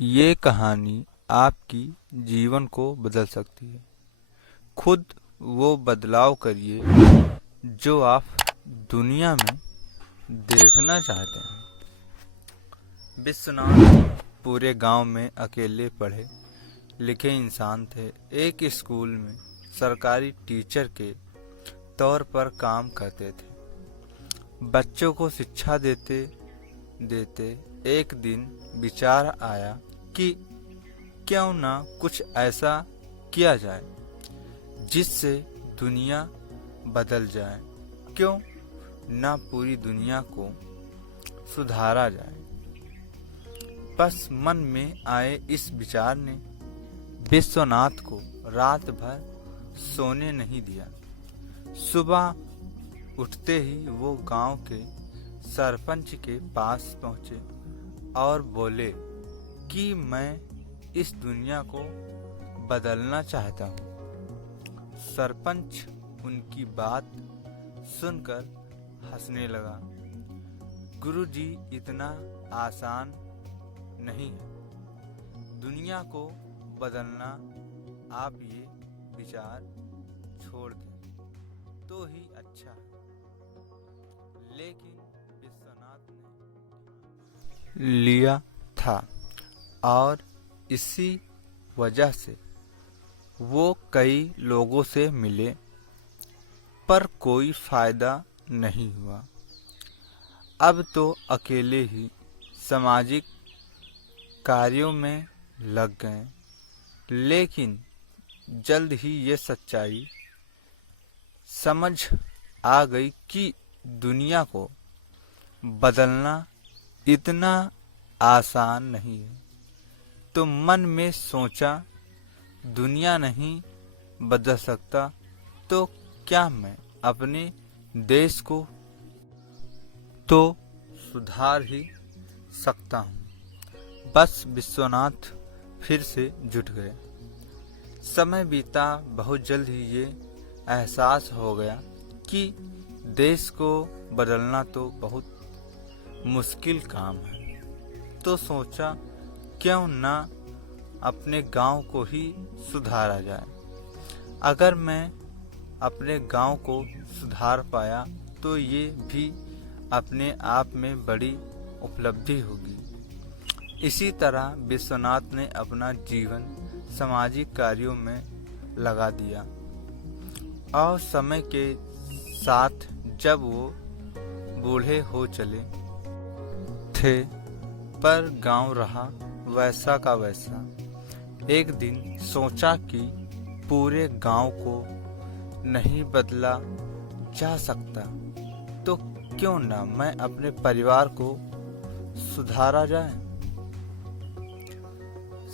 ये कहानी आपकी जीवन को बदल सकती है। खुद वो बदलाव करिए जो आप दुनिया में देखना चाहते हैं। विश्वनाथ पूरे गांव में अकेले पढ़े लिखे इंसान थे। एक स्कूल में सरकारी टीचर के तौर पर काम करते थे। बच्चों को शिक्षा देते देते एक दिन विचार आया कि क्यों ना कुछ ऐसा किया जाए जिससे दुनिया बदल जाए। क्यों ना पूरी दुनिया को सुधारा जाए। बस मन में आए इस विचार ने विश्वनाथ को रात भर सोने नहीं दिया। सुबह उठते ही वो गांव के सरपंच के पास पहुंचे और बोले कि मैं इस दुनिया को बदलना चाहता हूँ। सरपंच उनकी बात सुनकर हंसने लगा। गुरुजी, इतना आसान नहीं है दुनिया को बदलना। आप ये विचार छोड़ दें तो ही अच्छा है। लेकिन विश्वनाथ ने लिया था और इसी वजह से वो कई लोगों से मिले पर कोई फायदा नहीं हुआ। अब तो अकेले ही सामाजिक कार्यों में लग गए। लेकिन जल्द ही ये सच्चाई समझ आ गई कि दुनिया को बदलना इतना आसान नहीं है। तो मन में सोचा, दुनिया नहीं बदल सकता तो क्या मैं अपने देश को तो सुधार ही सकता हूँ। बस विश्वनाथ फिर से जुट गए। समय बीता, बहुत जल्द ही ये एहसास हो गया कि देश को बदलना तो बहुत मुश्किल काम है। तो सोचा, क्यों ना अपने गांव को ही सुधारा जाए। अगर मैं अपने गांव को सुधार पाया तो ये भी अपने आप में बड़ी उपलब्धि होगी। इसी तरह विश्वनाथ ने अपना जीवन सामाजिक कार्यों में लगा दिया और समय के साथ जब वो बूढ़े हो चले थे पर गांव रहा वैसा का वैसा। एक दिन सोचा कि पूरे गांव को नहीं बदला जा सकता तो क्यों ना मैं अपने परिवार को सुधारा जाए।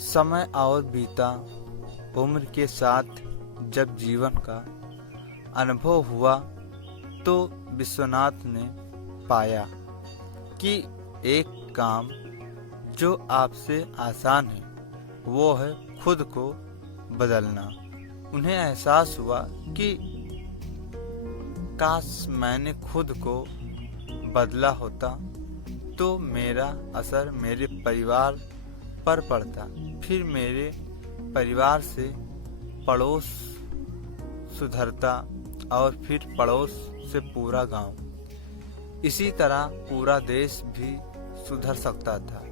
समय और बीता, उम्र के साथ जब जीवन का अनुभव हुआ तो विश्वनाथ ने पाया कि एक काम जो आपसे आसान है वो है खुद को बदलना। उन्हें एहसास हुआ कि काश मैंने खुद को बदला होता तो मेरा असर मेरे परिवार पर पड़ता, फिर मेरे परिवार से पड़ोस सुधरता और फिर पड़ोस से पूरा गांव। इसी तरह पूरा देश भी सुधर सकता था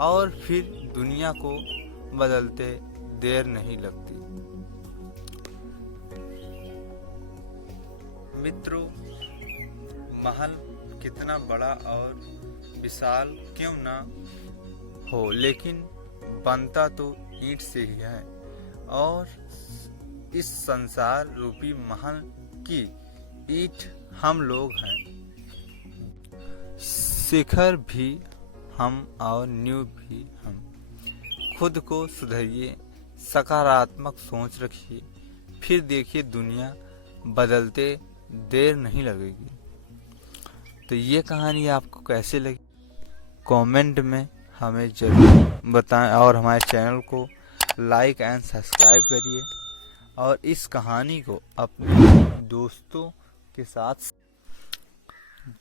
और फिर दुनिया को बदलते देर नहीं लगती। मित्रों, महल कितना बड़ा और विशाल क्यों ना हो, लेकिन बनता तो ईंट से ही है। और इस संसार रूपी महल की ईंट हम लोग हैं। शिखर भी हम और नींव भी हम। खुद को सुधारिए, सकारात्मक सोच रखिए, फिर देखिए दुनिया बदलते देर नहीं लगेगी। तो ये कहानी आपको कैसे लगी कमेंट में हमें जरूर बताएं और हमारे चैनल को लाइक एंड सब्सक्राइब करिए और इस कहानी को अपने दोस्तों के साथ।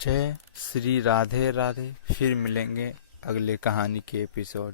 जय श्री राधे राधे। फिर मिलेंगे अगले कहानी के एपिसोड।